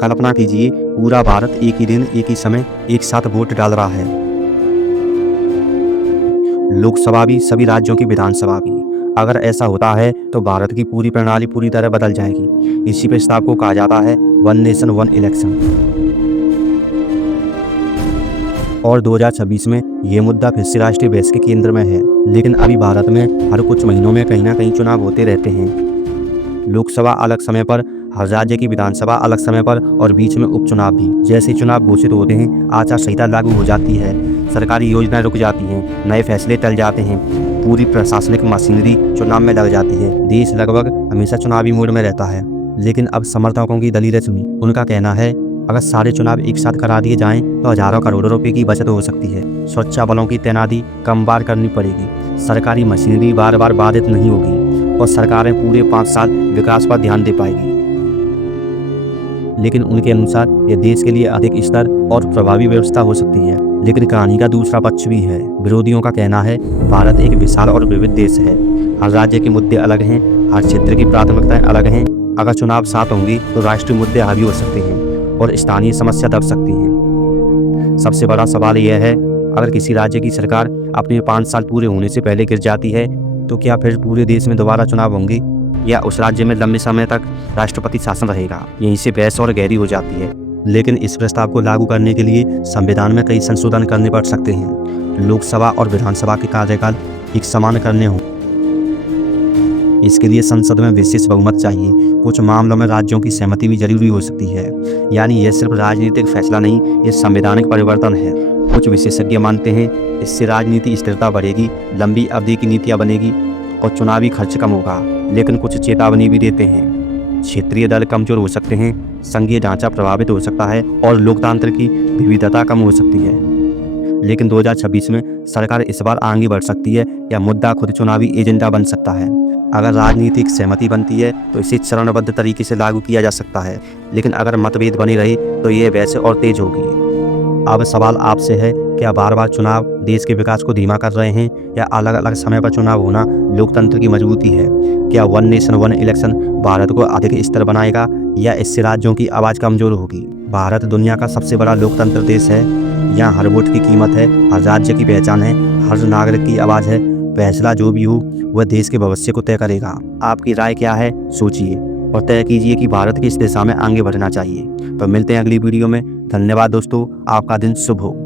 कल्पना कीजिए, पूरा भारत एक ही दिन, एक ही समय, एक साथ वोट डाल रहा है। लोकसभा भी, सभी राज्यों की विधानसभा भी। अगर ऐसा होता है तो भारत की पूरी प्रणाली पूरी तरह बदल जाएगी। इसी प्रस्ताव को कहा जाता है वन नेशन वन इलेक्शन। और 2026 में ये मुद्दा फिर से राष्ट्रीय बहस के केंद्र में है। लेकिन अभी भारत में हर कुछ महीनों में कहीं ना कहीं चुनाव होते रहते हैं। लोकसभा अलग समय पर, हर राज्य की विधानसभा अलग समय पर और बीच में उपचुनाव भी। जैसे चुनाव घोषित होते हैं, आचार संहिता लागू हो जाती है, सरकारी योजनाएं रुक जाती हैं, नए फैसले टल जाते हैं, पूरी प्रशासनिक मशीनरी चुनाव में लग जाती है। देश लगभग हमेशा चुनावी मोड में रहता है। लेकिन अब समर्थकों की दलीलें सुनी। उनका कहना है, अगर सारे चुनाव एक साथ करा दिए जाएं तो हजारों करोड़ों रुपए की बचत हो सकती है। सुरक्षा बलों की तैनाती कम बार करनी पड़ेगी, सरकारी मशीनरी बार बार बाधित नहीं होगी और सरकारें पूरे 5 साल विकास पर ध्यान दे पाएगी। लेकिन उनके अनुसार यह देश के लिए अधिक स्तर और प्रभावी व्यवस्था हो सकती है। लेकिन कहानी का दूसरा पक्ष भी है। विरोधियों का कहना है, भारत एक विशाल और विविध देश है, हर राज्य के मुद्दे अलग हैं, हर क्षेत्र की प्राथमिकताएं अलग हैं। अगर चुनाव साथ होंगी तो राष्ट्रीय मुद्दे हावी हो सकते हैं और स्थानीय समस्या दब सकती हैं। सबसे बड़ा सवाल यह है, अगर किसी राज्य की सरकार अपने 5 साल पूरे होने से पहले गिर जाती है तो क्या फिर पूरे देश में दोबारा चुनाव होंगे या उस राज्य में लंबे समय तक राष्ट्रपति शासन रहेगा? यहीं से बहस और गहरी हो जाती है। लेकिन इस प्रस्ताव को लागू करने के लिए संविधान में कई संशोधन करने पड़ सकते हैं। लोकसभा और विधानसभा के कार्यकाल एक समान करने हों। इसके लिए संसद में विशेष बहुमत चाहिए। कुछ मामलों में राज्यों की सहमति भी जरूरी हो सकती है। यानी यह सिर्फ राजनीतिक फैसला नहीं, ये संवैधानिक परिवर्तन है। कुछ विशेषज्ञ मानते हैं, इससे राजनीति स्थिरता बढ़ेगी, लंबी अवधि की नीतियां बनेगी और चुनावी खर्च कम होगा। लेकिन कुछ चेतावनी भी देते हैं, क्षेत्रीय दल कमजोर हो सकते हैं, संघीय ढांचा प्रभावित हो सकता है और लोकतंत्र की विविधता कम हो सकती है। लेकिन 2026 में सरकार इस बार आगे बढ़ सकती है या मुद्दा खुद चुनावी एजेंडा बन सकता है। अगर राजनीतिक सहमति बनती है तो इसे चरणबद्ध तरीके से लागू किया जा सकता है। लेकिन अगर मतभेद बने रहे तो यह वैसे और तेज होगी। अब सवाल आपसे है, क्या बार बार चुनाव देश के विकास को धीमा कर रहे हैं या अलग अलग समय पर चुनाव होना लोकतंत्र की मजबूती है? क्या one nation one election Bharat को अधिक स्थिर बनाएगा या इससे राज्यों की आवाज़ कमजोर होगी? भारत दुनिया का सबसे बड़ा लोकतंत्र देश है। यहाँ हर वोट की कीमत है, हर राज्य की पहचान है, हर नागरिक की आवाज़ है। फैसला जो भी हो वह देश के भविष्य को तय करेगा। आपकी राय क्या है? सोचिए और तय कीजिए कि भारत किस दिशा में आगे बढ़ना चाहिए। तो मिलते हैं अगली वीडियो में। धन्यवाद दोस्तों, आपका दिन शुभ हो।